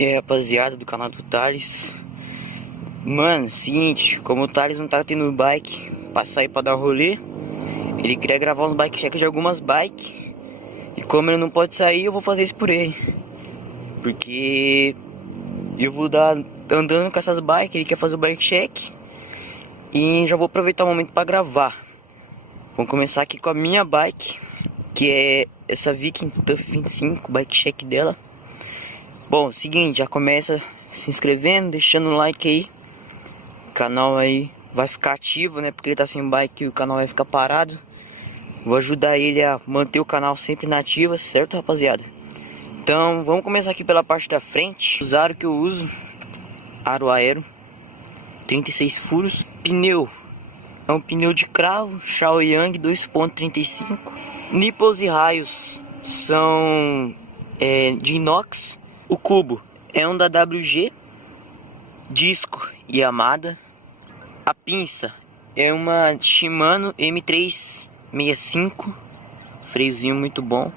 E aí, rapaziada do canal do Thales. Mano, seguinte, como o Thales não tá tendo bike pra sair pra dar rolê, ele queria gravar uns bike check de algumas bikes. E como ele não pode sair, eu vou fazer isso por ele. Porque eu vou dar andando com essas bikes, ele quer fazer o bike check. E já vou aproveitar o momento pra gravar. Vamos começar aqui com a minha bike, que é essa Viking Tuff 25, bike check dela. Bom, seguinte, já começa se inscrevendo, deixando o like aí. O canal aí vai ficar ativo, né? Porque ele tá sem bike e o canal vai ficar parado. Vou ajudar ele a manter o canal sempre na ativa, certo, rapaziada? Então, vamos começar aqui pela parte da frente. Os aros que eu uso, aro aero, 36 furos. Pneu, é um pneu de cravo, Shaoyang 2.35. Nipples e raios são de inox. O cubo é um da WG. Disco Yamada. A pinça é uma Shimano M365. Freiozinho muito bom.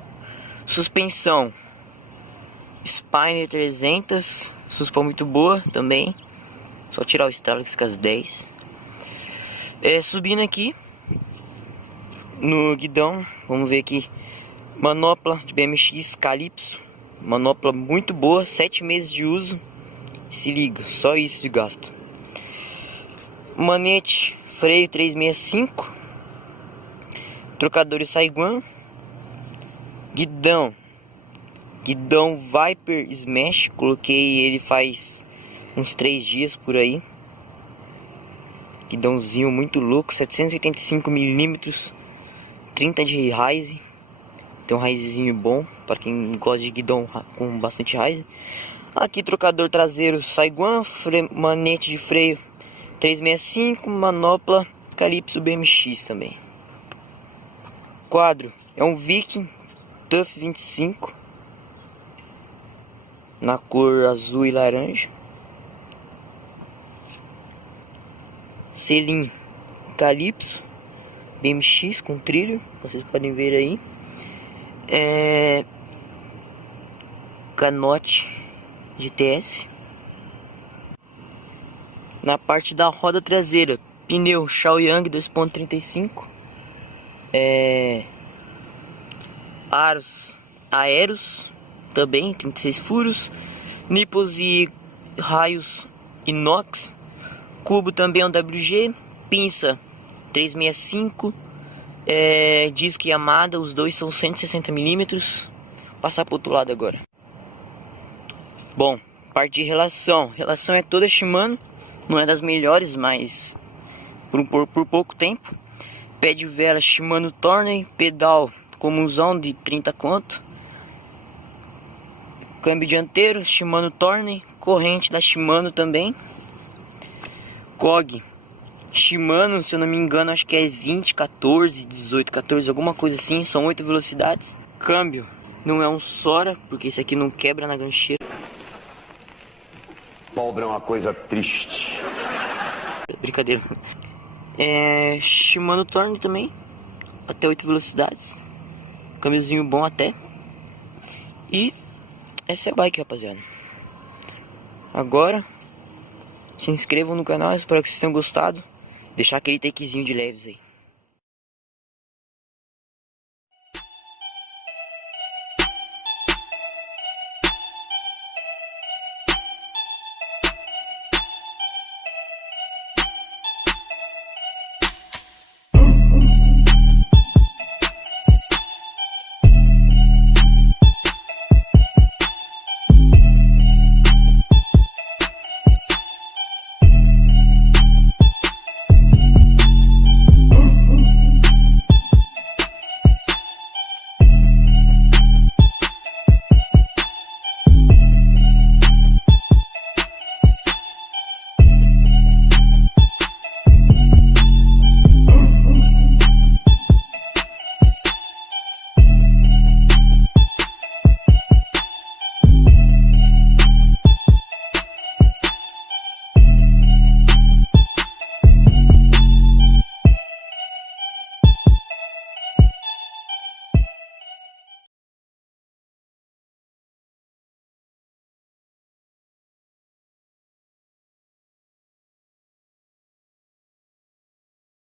Suspensão Spyder 300. Suspensão muito boa também. Só tirar o estralo que fica às 10. Subindo aqui no guidão, vamos ver aqui. Manopla de BMX Calypso. Manopla muito boa, 7 meses de uso. Se liga, só isso de gasto. Manete, freio 365. Trocador Saiguan. Guidão Viper Smash. Coloquei ele faz uns 3 dias por aí. Guidãozinho muito louco, 785mm, 30 de raiz. Tem um raizinho bom para quem gosta de guidão com bastante raiz. Aqui trocador traseiro Saiguan, manete de freio 365, manopla Calypso BMX também. Quadro é um Viking Tuff 25 na cor azul e laranja. Selim Calypso BMX com trilho, vocês podem ver aí. Canote GTS. Na parte da roda traseira, pneu Shaoyang 2.35. Aros aeros também, 36 furos. Nipples e raios inox. Cubo também é um WG. Pinça 365. Disco Yamada, os dois são 160mm. Vou passar para o outro lado agora. Bom, parte de relação. Relação é toda Shimano. Não é das melhores, mas por pouco tempo. Pé de vela Shimano Tourney. Pedal comunzão de 30 conto. Câmbio dianteiro Shimano Tourney. Corrente da Shimano também. COG Shimano, se eu não me engano, acho que é 20, 14, 18, 14, alguma coisa assim. São 8 velocidades. Câmbio não é um Sora, porque esse aqui não quebra na gancheira. Pobre é uma coisa triste. Brincadeira. Shimano Tourney também, até 8 velocidades. Câmbiozinho bom até. E essa é a bike, rapaziada. Agora se inscrevam no canal, espero que vocês tenham gostado. Deixar aquele takezinho de leves aí.